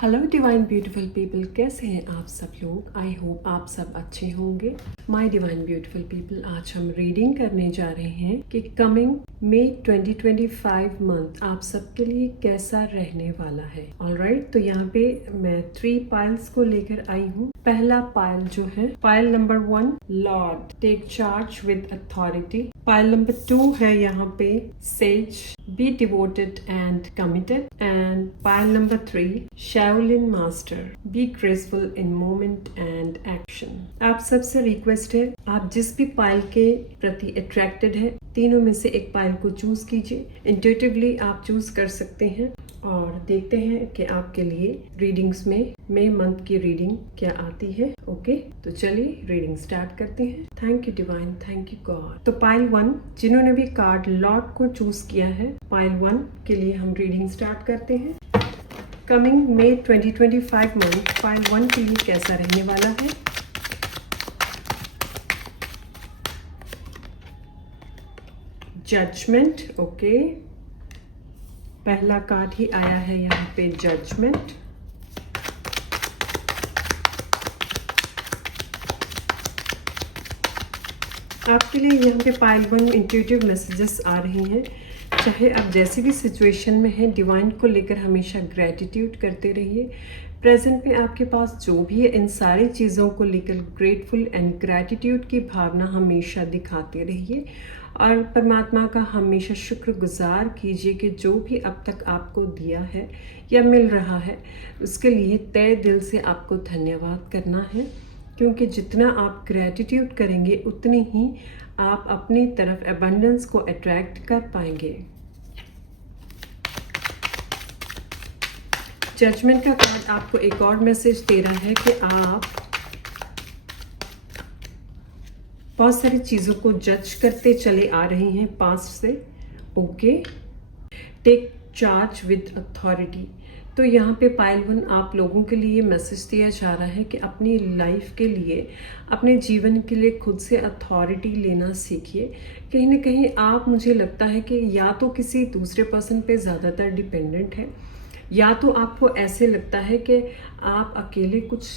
Hello divine beautiful people, कैसे हैं आप सब लोग। आई होप आप सब अच्छे होंगे। माय डिवाइन ब्यूटीफुल पीपल, आज हम रीडिंग करने जा रहे हैं कि कमिंग मई 2025 मंथ आप सबके लिए कैसा रहने वाला है। ऑलराइट, तो यहाँ पे मैं 3 पाइल्स को लेकर आई हूँ। पहला पाइल जो है pile number 1, lord take charge with authority. Pile number 2 है यहाँ पे sage, be devoted and committed. And pile number 3 Shaolin master, be graceful in moment and action. आप सबसे रिक्वेस्ट है, आप जिस भी पाइल के प्रति अट्रैक्टेड है, तीनों में से एक पाइल को चूज कीजिए। इंट्यूटिवली आप चूज कर सकते हैं और देखते हैं कि आपके लिए रीडिंग्स में मई मंथ की रीडिंग क्या आती है। ओके, तो चलिए रीडिंग स्टार्ट करते हैं। Thank you divine, thank you God. तो पाइल 1, जिन्होंने भी कार्ड लॉर्ड को चूज किया है, पाइल 1 के लिए हम रीडिंग स्टार्ट करते हैं। कमिंग मई 2025 मंथ पाइल 1 के लिए कैसा रहने वाला है। जजमेंट, ओके, पहला कार्ड ही आया है यहाँ पे, जजमेंट। आपके लिए यहाँ पे पाइल 1 इंट्यूटिव मैसेजेस आ रही हैं। चाहे आप जैसी भी सिचुएशन में हैं, डिवाइन को लेकर हमेशा ग्रेटिट्यूड करते रहिए। प्रेजेंट में आपके पास जो भी है, इन सारी चीज़ों को लेकर ग्रेटफुल एंड ग्रेटिट्यूड की भावना हमेशा दिखाते रहिए और परमात्मा का हमेशा शुक्रगुजार कीजिए कि जो भी अब तक आपको दिया है या मिल रहा है, उसके लिए तहे दिल से आपको धन्यवाद करना है, क्योंकि जितना आप ग्रेटिट्यूड करेंगे उतनी ही आप अपनी तरफ एबंडेंस को अट्रैक्ट कर पाएंगे। जजमेंट का कार्ड आपको एक और मैसेज दे रहा है कि आप बहुत सारी चीज़ों को जज करते चले आ रही हैं पास्ट से। Okay, take charge with authority. तो यहाँ पे पाइल 1 आप लोगों के लिए मैसेज दिया जा रहा है कि अपनी लाइफ के लिए, अपने जीवन के लिए खुद से अथॉरिटी लेना सीखिए। कहीं ना कहीं आप, मुझे लगता है कि या तो किसी दूसरे पर्सन पे ज़्यादातर डिपेंडेंट है, या तो आपको ऐसे लगता है कि आप अकेले कुछ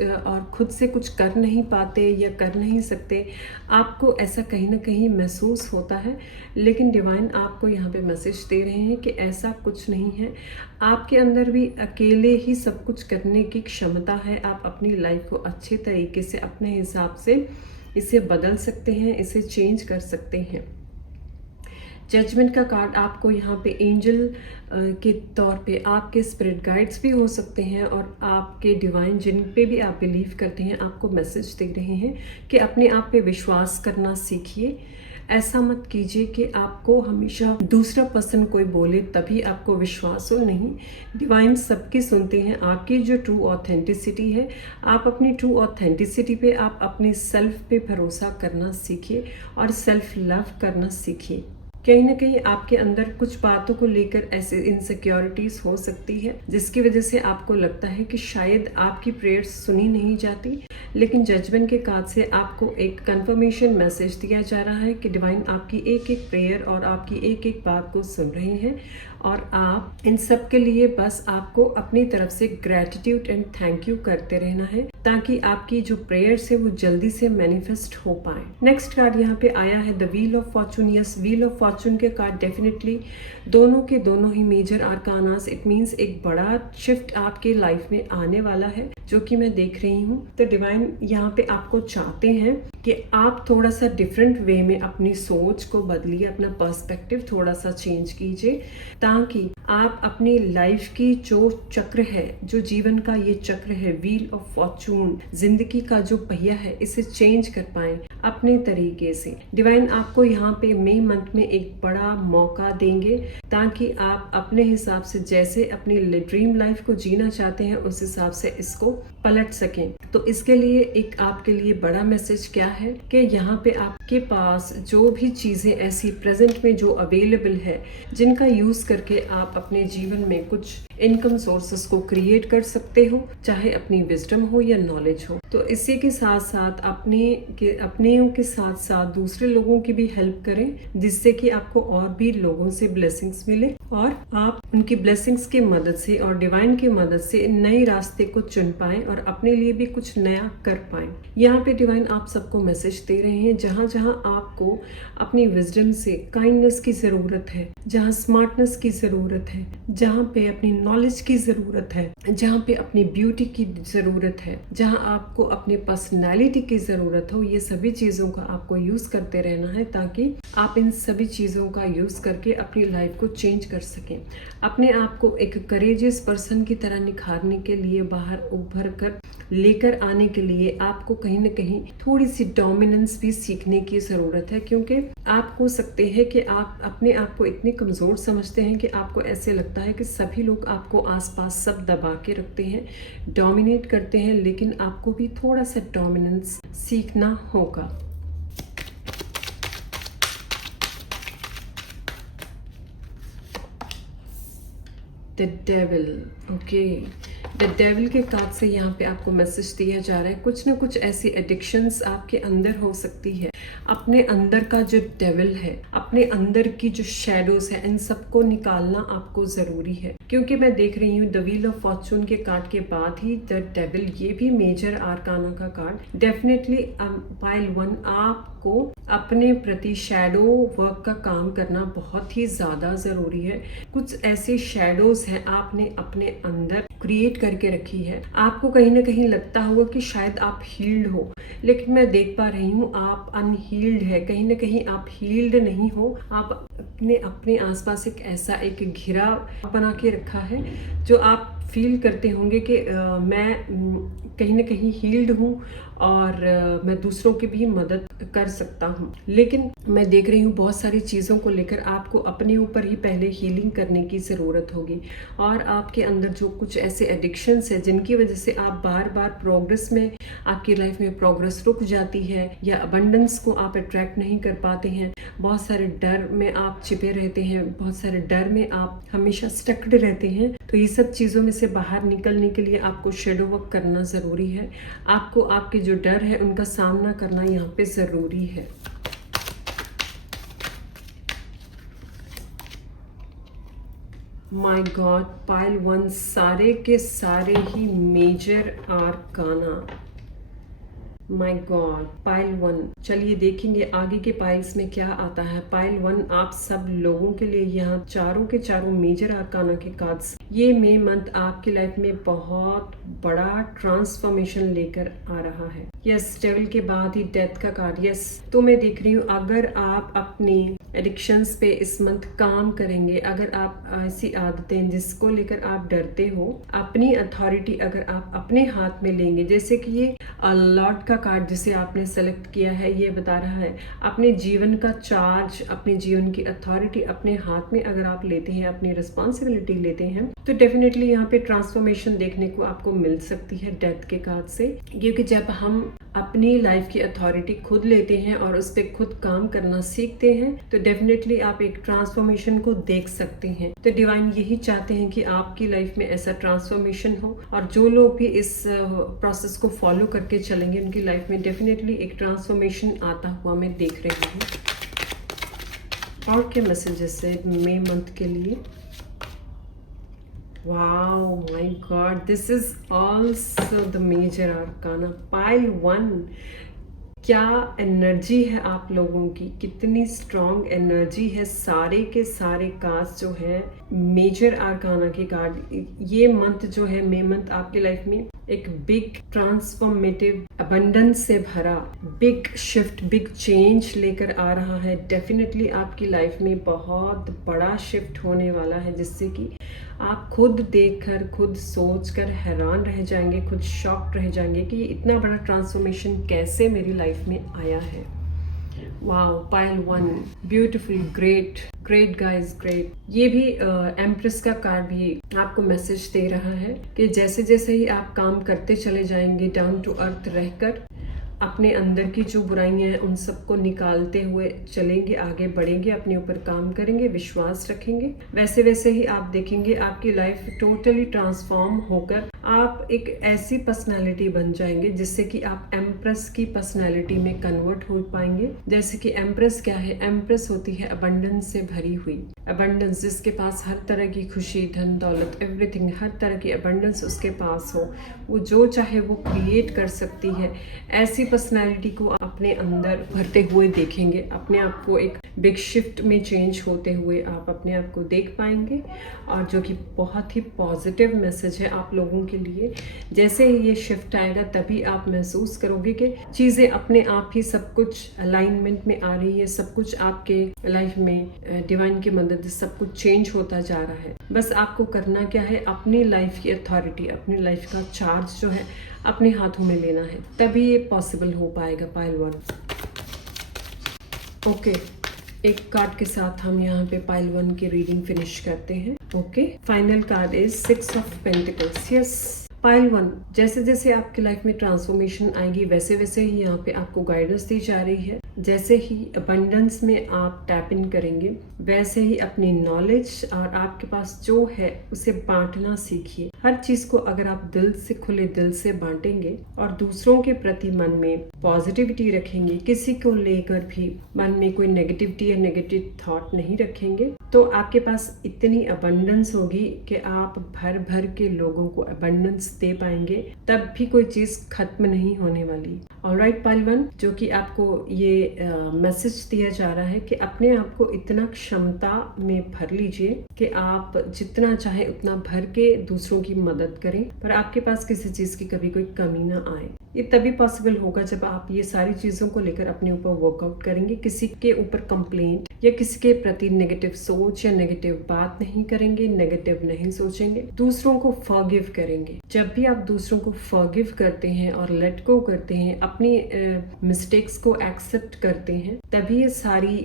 और खुद से कुछ कर नहीं पाते या कर नहीं सकते। आपको ऐसा कहीं ना कहीं महसूस होता है, लेकिन डिवाइन आपको यहाँ पे मैसेज दे रहे हैं कि ऐसा कुछ नहीं है। आपके अंदर भी अकेले ही सब कुछ करने की क्षमता है। आप अपनी लाइफ को अच्छे तरीके से अपने हिसाब से इसे बदल सकते हैं, इसे चेंज कर सकते हैं। जजमेंट का कार्ड आपको यहाँ पे एंजल के तौर पे आपके स्पिरिट गाइड्स भी हो सकते हैं और आपके डिवाइन, जिन पे भी आप बिलीव करते हैं, आपको मैसेज दे रहे हैं कि अपने आप पे विश्वास करना सीखिए। ऐसा मत कीजिए कि आपको हमेशा दूसरा पर्सन कोई बोले तभी आपको विश्वास हो। नहीं, डिवाइन सबकी सुनते हैं। आपकी जो ट्रू ऑथेंटिसिटी है, आप अपनी ट्रू ऑथेंटिसिटी पे, आप अपने सेल्फ पे भरोसा करना सीखिए और सेल्फ लव करना सीखिए। कहीं ना कहीं आपके अंदर कुछ बातों को लेकर ऐसे इनसिक्योरिटीज हो सकती है, जिसकी वजह से आपको लगता है कि शायद आपकी प्रेयर्स सुनी नहीं जाती। लेकिन जजमेंट के कार्ड से आपको एक कंफर्मेशन मैसेज दिया जा रहा है कि डिवाइन आपकी एक एक प्रेयर और आपकी एक एक बात को सुन रहे हैं और आप इन सब के लिए बस आपको अपनी तरफ से ग्रेटिट्यूड एंड थैंक यू करते रहना है, ताकि आपकी जो प्रेयर्स है वो जल्दी से मैनिफेस्ट हो पाए। नेक्स्ट कार्ड यहाँ पे आया है the wheel of Fortune. Yes, wheel of Fortune के कार्ड डेफिनेटली दोनों के दोनों ही मेजर आर्कानास, इट मीन्स एक बड़ा शिफ्ट आपके लाइफ में आने वाला है, जो कि मैं देख रही हूँ। तो डिवाइन यहाँ पे आपको चाहते हैं कि आप थोड़ा सा डिफरेंट वे में अपनी सोच को बदलिए, अपना पर्सपेक्टिव थोड़ा सा चेंज कीजिए, ताकि आप अपनी लाइफ की जो चक्र है, जो जीवन का ये चक्र है, व्हील ऑफ फॉर्चून, जिंदगी का जो पहिया है, इसे चेंज कर पाए अपने तरीके से। डिवाइन आपको यहाँ पे मई मंथ में एक बड़ा मौका देंगे, ताकि आप अपने हिसाब से, जैसे अपनी ड्रीम लाइफ को जीना चाहते हैं, उस हिसाब से इसको पलट सकें। तो इसके लिए एक आपके लिए बड़ा मैसेज क्या है कि यहाँ पे आपके पास जो भी चीजें ऐसी प्रेजेंट में जो अवेलेबल है, जिनका यूज करके आप अपने जीवन में कुछ इनकम सोर्सेस को क्रिएट कर सकते हो, चाहे अपनी विजडम हो या नॉलेज हो। तो इसी के साथ साथ अपने के साथ साथ दूसरे लोगों की भी हेल्प करें, जिससे कि आपको और भी लोगों से ब्लेसिंग्स मिले और आप उनकी ब्लेसिंग्स की मदद से और डिवाइन की मदद से नए रास्ते को चुन पाएं और अपने लिए भी कुछ नया कर पाएं। यहाँ पे डिवाइन आप सबको मैसेज दे रहे हैं, जहाँ जहाँ आपको अपनी विजडम से काइंडनेस की जरूरत है, जहाँ स्मार्टनेस की जरूरत है, जहाँ पे अपनी नॉलेज की जरूरत है, जहाँ पे अपनी ब्यूटी की जरूरत है, जहाँ आपको अपनी पर्सनैलिटी की जरूरत हो, ये सभी चीजों का आपको यूज करते रहना है ताकि आप इन सभी चीजों का यूज करके अपनी लाइफ को चेंज कर सकें। अपने आप को एक करेजियस पर्सन की तरह निखारने के लिए, बाहर उभर कर लेकर आने के लिए आपको कहीं न कहीं थोड़ी सी डोमिनेंस भी सीखने की जरूरत है, क्योंकि आप हो सकते हैं कि आप अपने आप को इतने कमजोर समझते हैं कि आपको ऐसे लगता है कि सभी लोग आपको आसपास सब दबा के रखते हैं, डोमिनेट करते हैं, लेकिन आपको भी थोड़ा सा डोमिनेंस सीखना होगा। The devil, okay, the devil के कार्ड से यहाँ पे आपको मैसेज दिया जा रहा है, कुछ ना कुछ ऐसी एडिक्शंस आपके अंदर हो सकती है। अपने अंदर का जो डेविल है, अपने अंदर की जो शैडोज है, इन सबको निकालना आपको जरूरी है, क्योंकि मैं देख रही हूँ द व्हील ऑफ फॉर्चून के कार्ड के बाद ही द डेविल, ये भी मेजर आर्काना का कार्ड। डेफिनेटली पाइल 1, आपको अपने प्रति शैडो वर्क का काम करना बहुत ही ज्यादा जरूरी है। कुछ ऐसे शैडोज हैं आपने अपने अंदर क्रिएट करके रखी है। आपको कहीं ना कहीं लगता होगा कि शायद आप हील्ड हो, लेकिन मैं देख पा रही हूँ आप अनहील्ड है। कहीं ना कहीं आप हील्ड नहीं हो, आप अपने आसपास एक ऐसा एक घिरा बना के रखा है जो आप फील करते होंगे कि मैं कहीं ना कहीं हील्ड हूँ और मैं दूसरों की भी मदद कर सकता हूँ। लेकिन मैं देख रही हूँ बहुत सारी चीज़ों को लेकर आपको अपने ऊपर ही पहले हीलिंग करने की ज़रूरत होगी, और आपके अंदर जो कुछ ऐसे एडिक्शंस है जिनकी वजह से आप बार बार प्रोग्रेस में, आपकी लाइफ में प्रोग्रेस रुक जाती है, या अबंडेंस को आप अट्रैक्ट नहीं कर पाते हैं, बहुत सारे डर में आप छिपे रहते हैं, बहुत सारे डर में आप हमेशा स्टक्ड रहते हैं, तो ये सब चीज़ों में से बाहर निकलने के लिए आपको शेडो वर्क करना ज़रूरी है। आपको आपके जो डर है उनका सामना करना यहाँ पे ज़रूरी है। माय गॉड, पाइल 1 सारे के सारे ही major arcana. My god, pile 1, चलिए देखेंगे आगे के पाइल्स में क्या आता है। पाइल 1 आप सब लोगों के लिए यहाँ चारों के चारों मेजर आर्काना के कार्ड्स, ये मई मंथ आपकी लाइफ में बहुत बड़ा ट्रांसफॉर्मेशन लेकर आ रहा है। यस, डेविल के बाद ही डेथ का कार्ड। यस, तो मैं देख रही हूँ अगर आप अपनी एडिक्शंस पे इस मंथ काम करेंगे, अगर आप ऐसी आदतें जिसको लेकर आप डरते हो, अपनी अथॉरिटी अगर आप अपने हाथ में लेंगे, जैसे कि ये लॉर्ड का कार्ड जिसे आपने सेलेक्ट किया है, ये बता रहा है अपने जीवन का चार्ज, अपने जीवन की अथॉरिटी अपने हाथ में अगर आप लेते हैं, अपनी रिस्पॉन्सिबिलिटी लेते हैं, तो डेफिनेटली यहाँ पे ट्रांसफॉर्मेशन देखने को आपको मिल सकती है डेथ के कार्ड से। क्योंकि जब हम अपनी लाइफ की अथॉरिटी खुद लेते हैं और उस पर खुद काम करना सीखते हैं, तो डेफिनेटली आप एक ट्रांसफॉर्मेशन को देख सकते हैं। तो डिवाइन यही चाहते हैं कि आपकी लाइफ में ऐसा ट्रांसफॉर्मेशन हो, और जो लोग भी इस प्रोसेस को फॉलो करके चलेंगे उनकी लाइफ में डेफिनेटली एक ट्रांसफॉर्मेशन आता हुआ मैं देख रही हूँ। और क्या मैसेजेस है मई मंथ के लिए? Wow, my God, this is also the major arcana. Pile 1, क्या एनर्जी है आप लोगों की, कितनी स्ट्रॉन्ग एनर्जी है। सारे के सारे कार्ड्स जो है मेजर आर्काना के कार्ड, ये मंथ जो है मई मंथ आपकी लाइफ में एक बिग ट्रांसफॉर्मेटिव अबंडेंस से भरा बिग शिफ्ट, बिग चेंज लेकर आ रहा है। डेफिनेटली आपकी लाइफ में बहुत बड़ा शिफ्ट होने वाला है, जिससे कि आप खुद देखकर, खुद सोचकर हैरान रह जाएंगे, खुद शॉक्ड रह जाएंगे कि ये इतना बड़ा ट्रांसफॉर्मेशन कैसे मेरी लाइफ में आया है। Wow, pile 1, beautiful, great great guys, great. ये भी एम्प्रेस का कार्ड भी आपको मैसेज दे रहा है कि जैसे जैसे ही आप काम करते चले जाएंगे, डाउन टू अर्थ रहकर अपने अंदर की जो बुराइयां हैं उन सबको निकालते हुए चलेंगे, आगे बढ़ेंगे, अपने ऊपर काम करेंगे, विश्वास रखेंगे, वैसे वैसे ही आप देखेंगे आपकी लाइफ टोटली ट्रांसफॉर्म होकर आप एक ऐसी पर्सनालिटी बन जाएंगे जिससे कि आप एम्प्रेस की पर्सनालिटी में कन्वर्ट हो पाएंगे। जैसे कि एम्प्रेस क्या है? एम्प्रेस होती है अबंडेंस से भरी हुई, अबंडेंस, जिसके पास हर तरह की खुशी, धन दौलत, एवरीथिंग, हर तरह की अबंडेंस उसके पास हो, वो जो चाहे वो क्रिएट कर सकती है। ऐसी पर्सनालिटी को अपने अंदर भरते हुए देखेंगे, अपने आप को एक बिग शिफ्ट में चेंज होते हुए आप अपने आप को देख पाएंगे, और जो कि बहुत ही पॉजिटिव मैसेज है आप लोगों के लिए। जैसे ही ये शिफ्ट आएगा तभी आप महसूस करोगे कि चीज़ें अपने आप ही सब कुछ अलाइनमेंट में आ रही है, सब कुछ आपके लाइफ में डिवाइन की मदद से सब कुछ चेंज होता जा रहा है। बस आपको करना क्या है? अपनी लाइफ की अथॉरिटी, अपनी लाइफ का चार्ज जो है अपने हाथों में लेना है, तभी ये पॉसिबल हो पाएगा पाइल 1। ओके, एक कार्ड के साथ हम यहाँ पे पाइल 1 की रीडिंग फिनिश करते हैं। Okay, final card is 6 of pentacles. Yes, pile 1, जैसे जैसे आपकी लाइफ में ट्रांसफॉर्मेशन आएगी वैसे वैसे ही यहाँ पे आपको गाइडेंस दी जा रही है। जैसे ही अबंडेंस में आप टैप इन करेंगे वैसे ही अपनी नॉलेज और आपके पास जो है उसे बांटना सीखिए। हर चीज को अगर आप दिल से, खुले दिल से बांटेंगे और दूसरों के प्रति मन में पॉजिटिविटी रखेंगे, किसी को लेकर भी मन में कोई नेगेटिविटी या नेगेटिव थॉट नहीं रखेंगे, तो आपके पास इतनी अबंडेंस होगी कि आप भर भर के लोगों को अबंडेंस दे पाएंगे, तब भी कोई चीज खत्म नहीं होने वाली। ऑलराइट पाइल 1, जो कि आपको ये मैसेज दिया जा रहा है कि अपने आप को इतना क्षमता में भर लीजिए कि आप जितना चाहे उतना भर के दूसरों की मदद करें, पर आपके पास किसी चीज की कभी कोई कमी ना आए। ये तभी पॉसिबल होगा जब आप ये सारी चीजों को लेकर अपने ऊपर वर्कआउट करेंगे, किसी के ऊपर कंप्लेंट या किसी के प्रति नेगेटिव सोच या नेगेटिव बात नहीं करेंगे, नेगेटिव नहीं सोचेंगे, दूसरों को फॉरगिव करेंगे। जब भी आप दूसरों को फॉरगिव करते हैं और लेट गो करते हैं, अपनी मिस्टेक्स को एक्सेप्ट करते हैं, तभी ये सारी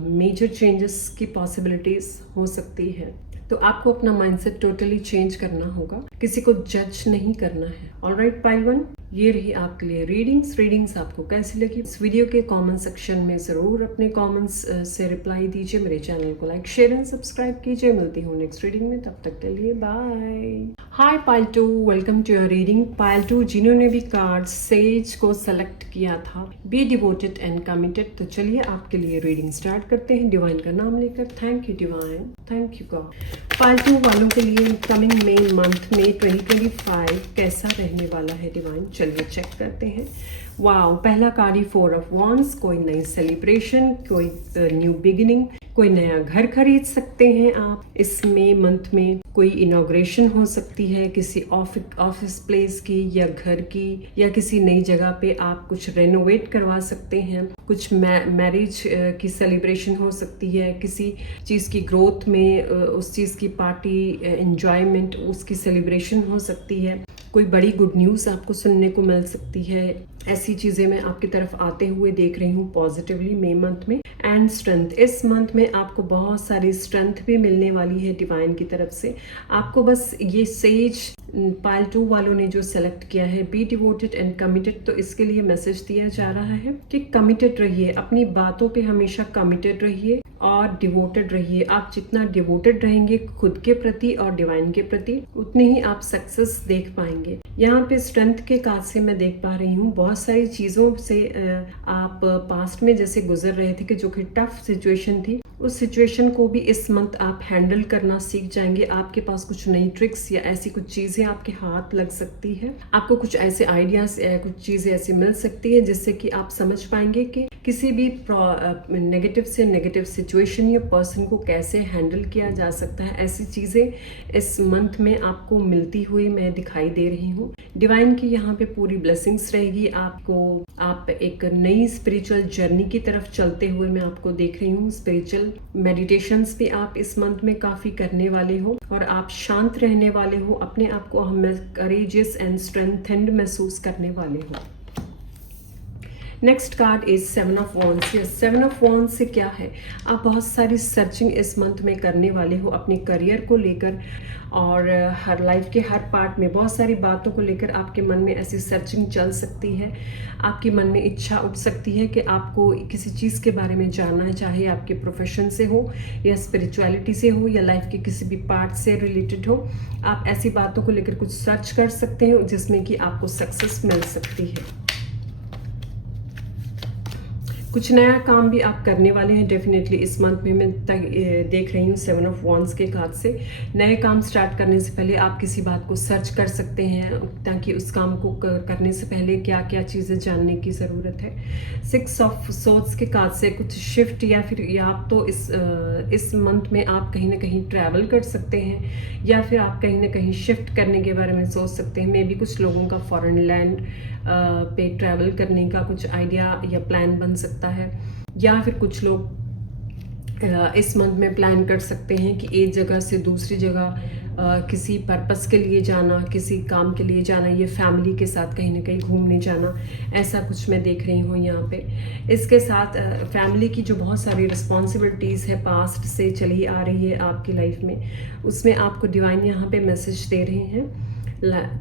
मेजर चेंजेस की पॉसिबिलिटीज हो सकती है। तो आपको अपना माइंडसेट टोटली चेंज करना होगा, किसी को जज नहीं करना है। ऑलराइट पाइल 1, ये रही आपके लिए रीडिंग्स आपको कैसी लगी? इस वीडियो के कमेंट सेक्शन में जरूर अपने कमेंट्स से रिप्लाई दीजिए। मेरे चैनल को लाइक, शेयर एंड सब्सक्राइब कीजिए। मिलती हूँ नेक्स्ट रीडिंग में, तब तक के लिए bye. Hi pile 2, welcome to your reading. Pile 2, जिन्होंने भी कार्ड सेज को सेलेक्ट किया था, बी डिवोटेड एंड कमिटेड, तो चलिए आपके लिए रीडिंग स्टार्ट करते हैं डिवाइन का नाम लेकर। Thank you divine, thank you God. Pile 2 वालों के लिए कमिंग मेन मंथ में 2025 कैसा रहने वाला है डिवाइन, चलिए चेक करते हैं। वाओ, पहला कार्ड ही 4 ऑफ वांड्स, कोई नई सेलिब्रेशन, कोई न्यू बिगिनिंग, कोई नया घर खरीद सकते हैं आप इसमें मंथ में। कोई इनॉग्रेशन हो सकती है किसी ऑफिस प्लेस की या घर की, या किसी नई जगह पे आप कुछ रेनोवेट करवा सकते हैं। कुछ मैरिज की सेलिब्रेशन हो सकती है, किसी चीज़ की ग्रोथ में उस चीज़ की पार्टी, एंजॉयमेंट, उसकी सेलिब्रेशन हो सकती है। कोई बड़ी गुड न्यूज़ आपको सुनने को मिल सकती है। ऐसी चीज़ें मैं आपकी तरफ आते हुए देख रही हूँ पॉजिटिवली मई मंथ में। एंड स्ट्रेंथ, इस मंथ में आपको बहुत सारी स्ट्रेंथ भी मिलने वाली है डिवाइन की तरफ से। आपको बस ये सेज पाइल 2 वालों ने जो सेलेक्ट किया है, बी डिवोटेड एंड कमिटेड, तो इसके लिए मैसेज दिया जा रहा है कि कमिटेड रहिए, अपनी बातों पे हमेशा कमिटेड रहिए और डिवोटेड रहिए। आप जितना डिवोटेड रहेंगे खुद के प्रति और डिवाइन के प्रति, उतनी ही आप सक्सेस देख पाएंगे। यहाँ पे स्ट्रेंथ के कार्ड से मैं देख पा रही हूँ बहुत सारी चीज़ों से आप पास्ट में जैसे गुजर रहे थे कि जो कि टफ सिचुएशन थी, उस सिचुएशन को भी इस मंथ आप हैंडल करना सीख जाएंगे। आपके पास कुछ नई ट्रिक्स या ऐसी कुछ चीज़ें आपके हाथ लग सकती है। आपको कुछ ऐसे आइडियाज या कुछ चीज़ें ऐसी मिल सकती है जिससे कि आप समझ पाएंगे कि किसी भी नेगेटिव से नेगेटिव सिचुएशन या पर्सन को कैसे हैंडल किया जा सकता है। ऐसी चीज़ें इस मंथ में आपको मिलती हुई मैं दिखाई दे रही हूँ। डिवाइन की यहाँ पे पूरी ब्लेसिंग्स रहेगी आपको। आप एक नई स्पिरिचुअल जर्नी की तरफ चलते हुए मैं आपको देख रही हूँ। स्पिरिचुअल मेडिटेशंस भी आप इस मंथ में काफ़ी करने वाले हो और आप शांत रहने वाले हो, अपने आप को करेजियस एंड स्ट्रेंथेंड महसूस करने वाले हो। Next card is 7 of wands. ये 7 ऑफ वॉन्ड्स से क्या है, आप बहुत सारी सर्चिंग इस मंथ में करने वाले हो अपने करियर को लेकर, और हर लाइफ के हर पार्ट में बहुत सारी बातों को लेकर आपके मन में ऐसी सर्चिंग चल सकती है। आपके मन में इच्छा उठ सकती है कि आपको किसी चीज़ के बारे में जानना है, चाहे आपके प्रोफेशन से हो या स्पिरिचुअलिटी से हो या लाइफ के किसी भी पार्ट से रिलेटेड हो। आप ऐसी बातों को लेकर कुछ सर्च कर सकते हैं जिसमें कि आपको सक्सेस मिल सकती है। कुछ नया काम भी आप करने वाले हैं डेफिनेटली इस मंथ में। मैं देख रही हूँ 7 ऑफ वॉन्ड्स के कार्ड से। नए काम स्टार्ट करने से पहले आप किसी बात को सर्च कर सकते हैं, ताकि उस काम को करने से पहले क्या क्या चीज़ें जानने की ज़रूरत है। 6 ऑफ सोर्ड्स के कार्ड से कुछ शिफ्ट या फिर आप तो इस मंथ में आप कहीं ना कहीं ट्रैवल कर सकते हैं, या फिर आप कहीं ना कहीं शिफ्ट करने के बारे में सोच सकते हैं। मे बी कुछ लोगों का फॉरेन लैंड पे ट्रैवल करने का कुछ आइडिया या प्लान बन सकता है, या फिर कुछ लोग इस मंथ में प्लान कर सकते हैं कि एक जगह से दूसरी जगह किसी पर्पस के लिए जाना, किसी काम के लिए जाना, ये फैमिली के साथ कहीं ना कहीं घूमने जाना, ऐसा कुछ मैं देख रही हूँ यहाँ पे। इसके साथ फैमिली की जो बहुत सारी रिस्पॉन्सिबिलिटीज़ है पास्ट से चली आ रही है आपकी लाइफ में, उसमें आपको डिवाइन यहाँ पे मैसेज दे रहे हैं,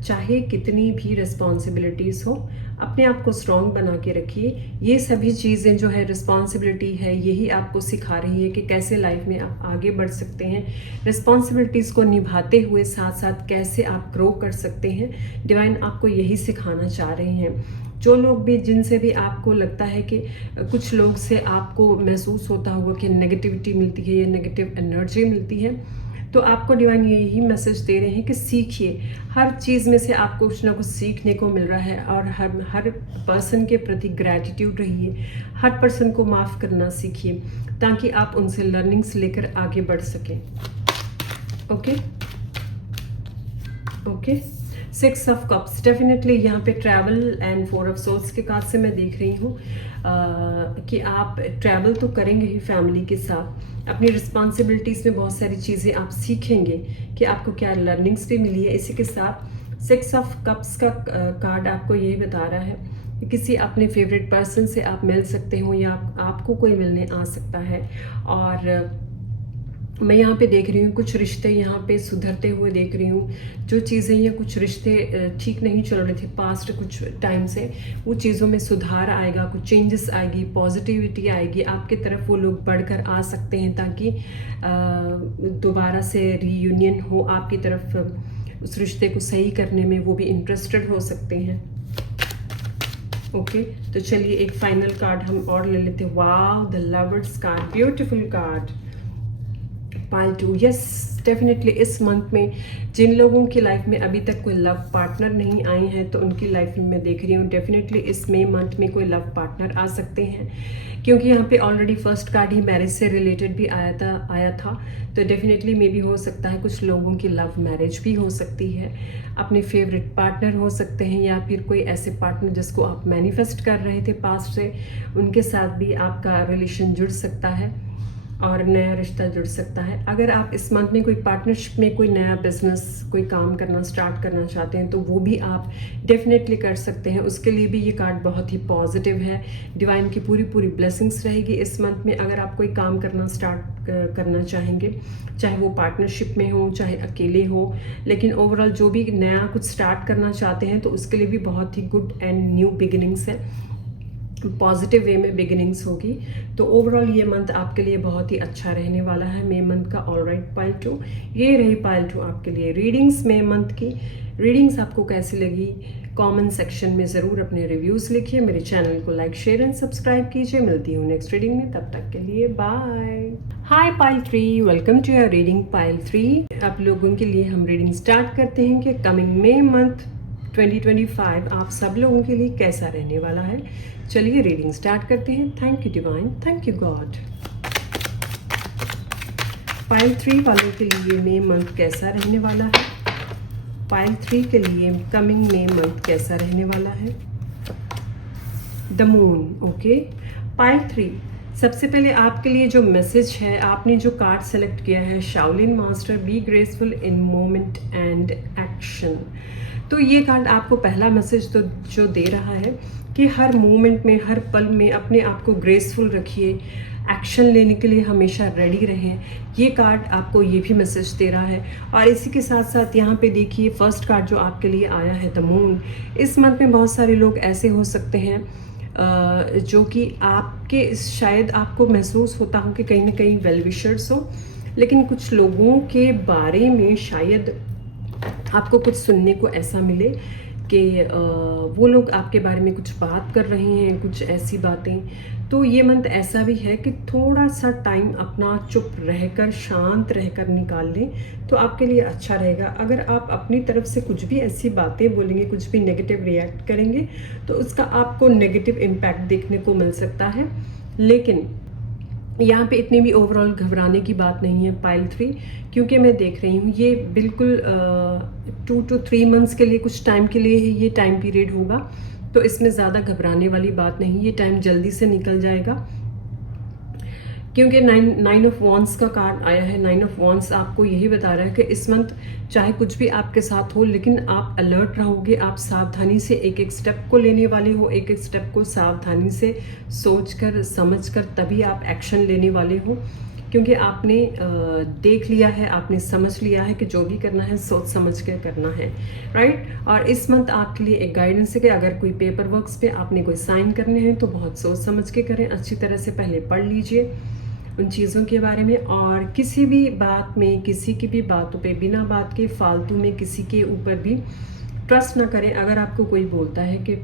चाहे कितनी भी रिस्पॉन्सिबिलिटीज़ हो अपने आप को स्ट्रॉन्ग बना के रखिए। ये सभी चीज़ें जो है रिस्पॉन्सिबिलिटी है, यही आपको सिखा रही है कि कैसे लाइफ में आप आगे बढ़ सकते हैं। रिस्पॉन्सिबिलिटीज़ को निभाते हुए साथ साथ कैसे आप ग्रो कर सकते हैं, डिवाइन आपको यही सिखाना चाह रहे हैं। जो लोग भी, जिनसे भी आपको लगता है कि कुछ लोग से आपको महसूस होता होगा कि नेगेटिविटी मिलती है या नेगेटिव एनर्जी मिलती है, तो आपको डिवाइन यही मैसेज दे रहे हैं कि सीखिए। हर चीज़ में से आपको कुछ ना कुछ सीखने को मिल रहा है, और हर पर्सन के प्रति ग्रैटिट्यूड रहिए, हर पर्सन को माफ़ करना सीखिए, ताकि आप उनसे लर्निंग्स लेकर आगे बढ़ सकें। Okay okay 6 of cups, definitely यहाँ पे ट्रैवल एंड 4 ऑफ सोर्ड्स के कार्ड से मैं देख रही हूँ कि आप ट्रैवल तो करेंगे ही फैमिली के साथ। अपनी रिस्पॉन्सिबिलिटीज़ में बहुत सारी चीज़ें आप सीखेंगे कि आपको क्या लर्निंग्स भी मिली है। इसी के साथ 6 ऑफ कप्स का कार्ड आपको यही बता रहा है कि किसी अपने फेवरेट पर्सन से आप मिल सकते हो, या आपको कोई मिलने आ सकता है। और मैं यहाँ पे देख रही हूँ कुछ रिश्ते यहाँ पे सुधरते हुए देख रही हूँ। जो चीज़ें या कुछ रिश्ते ठीक नहीं चल रहे थे पास्ट कुछ टाइम से, वो चीज़ों में सुधार आएगा, कुछ चेंजेस आएगी, पॉजिटिविटी आएगी आपकी तरफ। वो लोग बढ़कर आ सकते हैं, ताकि दोबारा से रीयूनियन हो आपकी तरफ। उस रिश्ते को सही करने में वो भी इंटरेस्टेड हो सकते हैं। ओके तो चलिए एक फाइनल कार्ड हम और ले लेते हैं। Wow, the lovers card, beautiful card. Pile 2, yes definitely इस मंथ में जिन लोगों की लाइफ में अभी तक कोई लव पार्टनर नहीं आए हैं, तो उनकी लाइफ में मैं देख रही हूँ डेफिनेटली इस मई मंथ में कोई लव पार्टनर आ सकते हैं, क्योंकि यहाँ पे ऑलरेडी फर्स्ट कार्ड ही मैरिज से रिलेटेड भी आया था। तो डेफिनेटली मे भी हो सकता है कुछ लोगों की लव मैरिज भी हो सकती है, अपने फेवरेट पार्टनर हो सकते हैं, या फिर कोई ऐसे पार्टनर जिसको आप मैनिफेस्ट कर रहे थे पास्ट से, उनके साथ भी आपका रिलेशन जुड़ सकता है और नया रिश्ता जुड़ सकता है। अगर आप इस मंथ में कोई पार्टनरशिप में कोई नया बिजनेस, कोई काम करना स्टार्ट करना चाहते हैं, तो वो भी आप डेफिनेटली कर सकते हैं। उसके लिए भी ये कार्ड बहुत ही पॉजिटिव है। डिवाइन की पूरी ब्लेसिंग्स रहेगी इस मंथ में। अगर आप कोई काम करना स्टार्ट करना चाहेंगे, चाहे वो पार्टनरशिप में हो चाहे अकेले हो, लेकिन ओवरऑल जो भी नया कुछ स्टार्ट करना चाहते हैं, तो उसके लिए भी बहुत ही गुड एंड न्यू बिगिनिंग्स है, पॉजिटिव वे में बिगिनिंग्स होगी। तो ओवरऑल ये मंथ आपके लिए बहुत ही अच्छा रहने वाला है मई मंथ का। ऑलराइट पाइल 2, ये रही पाइल 2 आपके लिए रीडिंग्स मई मंथ की। रीडिंग्स आपको कैसी लगी कमेंट सेक्शन में ज़रूर अपने रिव्यूज़ लिखिए। मेरे चैनल को लाइक शेयर एंड सब्सक्राइब कीजिए। मिलती हूँ नेक्स्ट रीडिंग में, तब तक के लिए bye. Hi pile 3, welcome to your reading pile 3। आप लोगों के लिए हम रीडिंग स्टार्ट करते हैं कि कमिंग मई मंथ 2025 आप सब लोगों के लिए कैसा रहने वाला है। चलिए रीडिंग स्टार्ट करते हैं। Thank you divine, thank you God. Pile 3 वालों के लिए मई मंथ कैसा रहने वाला है। पाइल 3 के लिए कमिंग मई मंथ कैसा रहने वाला है। The moon, okay. पाइल 3, सबसे पहले आपके लिए जो मैसेज है, आपने जो कार्ड सेलेक्ट किया है, Shaolin master, be graceful in moment and action. तो ये कार्ड आपको पहला मैसेज तो जो दे रहा है कि हर मोमेंट में, हर पल में अपने आप को ग्रेसफुल रखिए, एक्शन लेने के लिए हमेशा रेडी रहें। ये कार्ड आपको ये भी मैसेज दे रहा है। और इसी के साथ साथ यहाँ पे देखिए फर्स्ट कार्ड जो आपके लिए आया है द मून। इस मंथ में बहुत सारे लोग ऐसे हो सकते हैं जो कि आपके शायद आपको महसूस होता हो कि कहीं ना कहीं वेल विशर्स हो, लेकिन कुछ लोगों के बारे में शायद आपको कुछ सुनने को ऐसा मिले कि वो लोग आपके बारे में कुछ बात कर रहे हैं, कुछ ऐसी बातें। तो ये मंथ ऐसा भी है कि थोड़ा सा टाइम अपना चुप रहकर, शांत रहकर निकाल लें तो आपके लिए अच्छा रहेगा। अगर आप अपनी तरफ से कुछ भी ऐसी बातें बोलेंगे, कुछ भी नेगेटिव रिएक्ट करेंगे तो उसका आपको नेगेटिव इम्पैक्ट देखने को मिल सकता है। लेकिन यहाँ पे इतनी भी ओवरऑल घबराने की बात नहीं है पाइल 3, क्योंकि मैं देख रही हूँ ये बिल्कुल 2 to 3 मंथ्स के लिए, कुछ टाइम के लिए ही ये टाइम पीरियड होगा। तो इसमें ज़्यादा घबराने वाली बात नहीं, ये टाइम जल्दी से निकल जाएगा। क्योंकि 9 ऑफ वॉन्ड्स का कार्ड आया है। 9 ऑफ वॉन्ड्स आपको यही बता रहा है कि इस मंथ चाहे कुछ भी आपके साथ हो, लेकिन आप अलर्ट रहोगे, आप सावधानी से एक एक स्टेप को लेने वाले हो, एक एक स्टेप को सावधानी से सोचकर समझकर तभी आप एक्शन लेने वाले हो। क्योंकि आपने देख लिया है, आपने समझ लिया है कि जो भी करना है सोच समझ कर करना है, राइट। और इस मंथ आपके लिए एक गाइडेंस है कि अगर कोई पेपर वर्क्स पे आपने कोई साइन करने हैं तो बहुत सोच समझ के करें, अच्छी तरह से पहले पढ़ लीजिए उन चीज़ों के बारे में। और किसी भी बात में, किसी की भी बातों पे बिना बात के फालतू में किसी के ऊपर भी ट्रस्ट ना करें। अगर आपको कोई बोलता है कि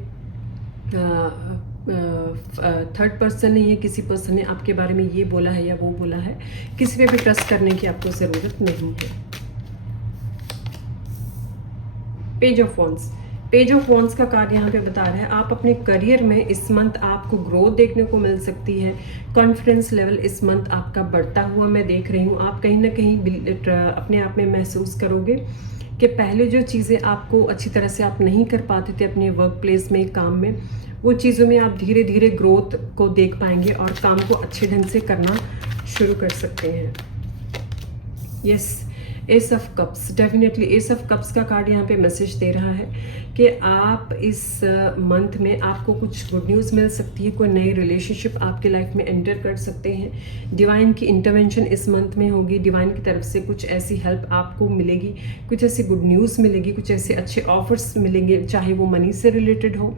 थर्ड पर्सन नहीं है, किसी पर्सन ने आपके बारे में ये बोला है या वो बोला है, किसी पे भी ट्रस्ट करने की आपको ज़रूरत नहीं है। Page of wands. Page of wands का कार्ड यहाँ पे बता रहा है आप अपने करियर में इस मंथ आपको ग्रोथ देखने को मिल सकती है। कॉन्फिडेंस लेवल इस मंथ आपका बढ़ता हुआ मैं देख रही हूँ। आप कहीं ना कहीं अपने आप में महसूस करोगे कि पहले जो चीज़ें आपको अच्छी तरह से आप नहीं कर पाते थे अपने वर्क प्लेस में, काम में, वो चीज़ों में आप धीरे धीरे ग्रोथ को देख पाएंगे और काम को अच्छे ढंग से करना शुरू कर सकते हैं। Yes, S of cups, definitely S of cups का कार्ड यहाँ पे मैसेज दे रहा है कि आप इस मंथ में आपको कुछ गुड न्यूज़ मिल सकती है, कोई नई रिलेशनशिप आपके लाइफ में एंटर कर सकते हैं। डिवाइन की इंटरवेंशन इस मंथ में होगी, डिवाइन की तरफ से कुछ ऐसी हेल्प आपको मिलेगी, कुछ ऐसी गुड न्यूज़ मिलेगी, कुछ ऐसे अच्छे ऑफर्स मिलेंगे, चाहे वो मनी से रिलेटेड हो,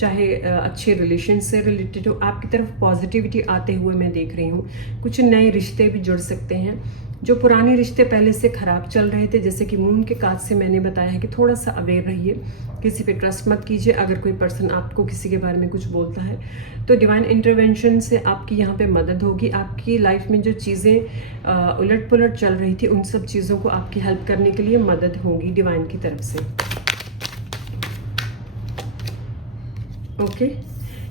चाहे अच्छे रिलेशन से रिलेटेड हो। आपकी तरफ पॉजिटिविटी आते हुए मैं देख रही हूँ। कुछ नए रिश्ते भी जुड़ सकते हैं। जो पुराने रिश्ते पहले से खराब चल रहे थे, जैसे कि मून के कार्ड से मैंने बताया है कि थोड़ा सा अवेयर रहिए, किसी पे ट्रस्ट मत कीजिए। अगर कोई पर्सन आपको किसी के बारे में कुछ बोलता है तो डिवाइन इंटरवेंशन से आपकी यहाँ पे मदद होगी। आपकी लाइफ में जो चीज़ें उलट पुलट चल रही थी उन सब चीज़ों को आपकी हेल्प करने के लिए मदद होगी डिवाइन की तरफ से। Okay,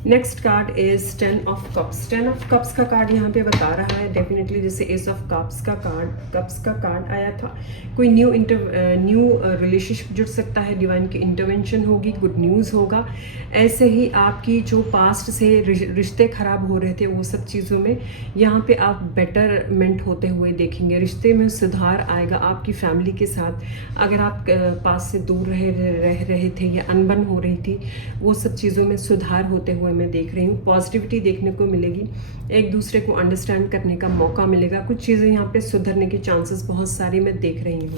next card is 10 of cups. 10 of cups का कार्ड यहाँ पे बता रहा है डेफिनेटली जैसे एस ऑफ कप्स का कार्ड आया था, कोई न्यू रिलेशनशिप जुड़ सकता है, डिवाइन की इंटरवेंशन होगी, गुड न्यूज़ होगा। ऐसे ही आपकी जो पास्ट से रिश्ते खराब हो रहे थे वो सब चीज़ों में यहाँ पे आप बेटरमेंट होते हुए देखेंगे, रिश्ते में सुधार आएगा आपकी फैमिली के साथ। अगर आप पास से दूर रह रहे थे या अनबन हो रही थी, वो सब चीज़ों में सुधार होते हुए मैं देख रही हूँ। पॉजिटिविटी देखने को मिलेगी, एक दूसरे को अंडरस्टैंड करने का मौका मिलेगा, कुछ चीज़ें यहाँ पे सुधरने के चांसेस बहुत सारी मैं देख रही हूँ।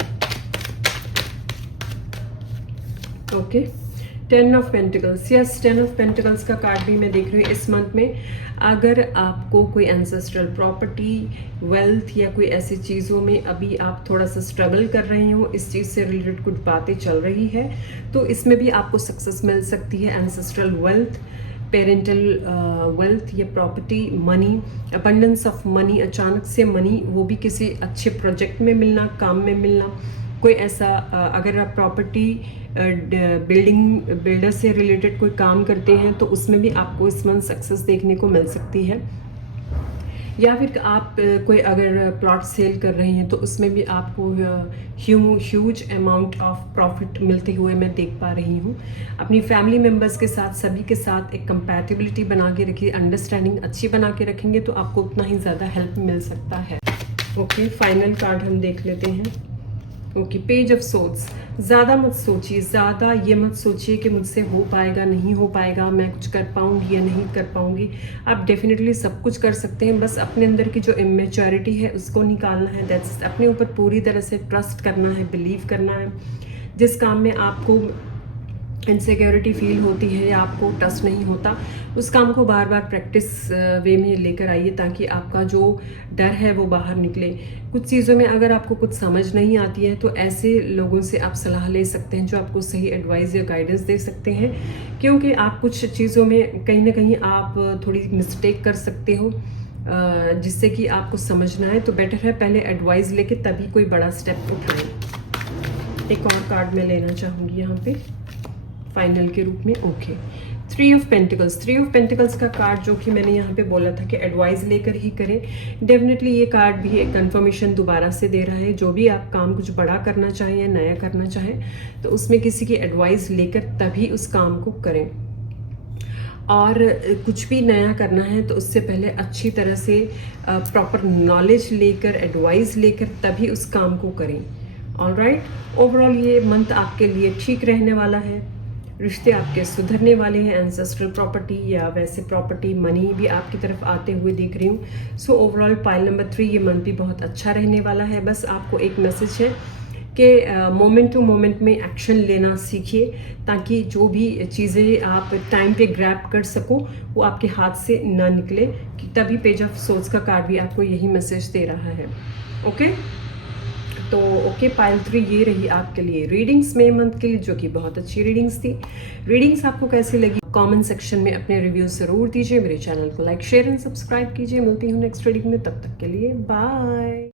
Okay, 10 of pentacles. Yes, 10 of pentacles का कार्ड भी मैं देख रही हूँ इस मंथ में। अगर आपको कोई एंसेस्ट्रल प्रॉपर्टी, वेल्थ या कोई ऐसी चीज़ों में अभी आप थोड़ा सा स्ट्रगल कर रहे हो, इस चीज़ से रिलेटेड कुछ बातें चल रही है, तो इसमें भी आपको सक्सेस मिल सकती है। एंसेस्ट्रल वेल्थ, पेरेंटल वेल्थ या property, money, abundance of money, अचानक से मनी, वो भी किसी अच्छे प्रोजेक्ट में मिलना, काम में मिलना, कोई ऐसा अगर आप प्रॉपर्टी बिल्डर से रिलेटेड कोई काम करते हैं तो उसमें भी आपको इस मंथ सक्सेस देखने को मिल सकती है। या फिर आप कोई अगर प्लॉट सेल कर रहे हैं तो उसमें भी आपको ह्यूज अमाउंट ऑफ प्रॉफिट मिलते हुए मैं देख पा रही हूँ। अपनी फैमिली मेम्बर्स के साथ, सभी के साथ एक कंपैटिबिलिटी बना के रखिए, अंडरस्टैंडिंग अच्छी बना के रखेंगे तो आपको उतना ही ज़्यादा हेल्प मिल सकता है। ओके, फाइनल कार्ड हम देख लेते हैं। Okay, page of swords. ज़्यादा मत सोचिए, ज़्यादा ये मत सोचिए कि मुझसे हो पाएगा नहीं हो पाएगा, मैं कुछ कर पाऊंगी या नहीं कर पाऊंगी। आप डेफिनेटली सब कुछ कर सकते हैं, बस अपने अंदर की जो इमेच्योरिटी है उसको निकालना है। दैट्स, अपने ऊपर पूरी तरह से ट्रस्ट करना है, बिलीव करना है। जिस काम में आपको इनसिक्योरिटी फील होती है या आपको ट्रस्ट नहीं होता, उस काम को बार बार प्रैक्टिस वे में लेकर आइए ताकि आपका जो डर है वो बाहर निकले। कुछ चीज़ों में अगर आपको कुछ समझ नहीं आती है तो ऐसे लोगों से आप सलाह ले सकते हैं जो आपको सही एडवाइस या गाइडेंस दे सकते हैं, क्योंकि आप कुछ चीज़ों में कहीं ना कहीं आप थोड़ी मिस्टेक कर सकते हो, जिससे कि आपको समझना है। तो बेटर है पहले एडवाइस लेके तभी कोई बड़ा स्टेप उठाएं। एक और कार्ड मैं लेना चाहूँगी यहाँ पे फाइनल के रूप में। Okay, 3 of pentacles. 3 of pentacles का कार्ड जो कि मैंने यहाँ पे बोला था कि एडवाइस लेकर ही करें, डेफिनेटली ये कार्ड भी एक कंफर्मेशन दोबारा से दे रहा है। जो भी आप काम कुछ बड़ा करना चाहें या नया करना चाहें तो उसमें किसी की एडवाइस लेकर तभी उस काम को करें। और कुछ भी नया करना है तो उससे पहले अच्छी तरह से प्रॉपर नॉलेज लेकर, एडवाइस लेकर तभी उस काम को करें। ऑलराइट, ओवरऑल ये मंथ आपके लिए ठीक रहने वाला है। रिश्ते आपके सुधरने वाले हैं, एंसेस्ट्रल प्रॉपर्टी या वैसे प्रॉपर्टी, मनी भी आपकी तरफ आते हुए दिख रही हूँ। सो ओवरऑल पाइल नंबर 3 ये मंथ भी बहुत अच्छा रहने वाला है। बस आपको एक मैसेज है कि मोमेंट टू मोमेंट में एक्शन लेना सीखिए ताकि जो भी चीज़ें आप टाइम पे ग्रैब कर सको वो आपके हाथ से ना निकले। तभी पेज ऑफ सोर्ड्स का कार्ड भी आपको यही मैसेज दे रहा है। ओके, तो ओके, पाइल 3 ये रही आपके लिए रीडिंग्स में मंथ के लिए, जो कि बहुत अच्छी रीडिंग्स थी। रीडिंग्स आपको कैसी लगी कमेंट सेक्शन में अपने रिव्यूज जरूर दीजिए। मेरे चैनल को लाइक, शेयर एंड सब्सक्राइब कीजिए। मिलती हूँ नेक्स्ट रीडिंग में, तब तक के लिए बाय।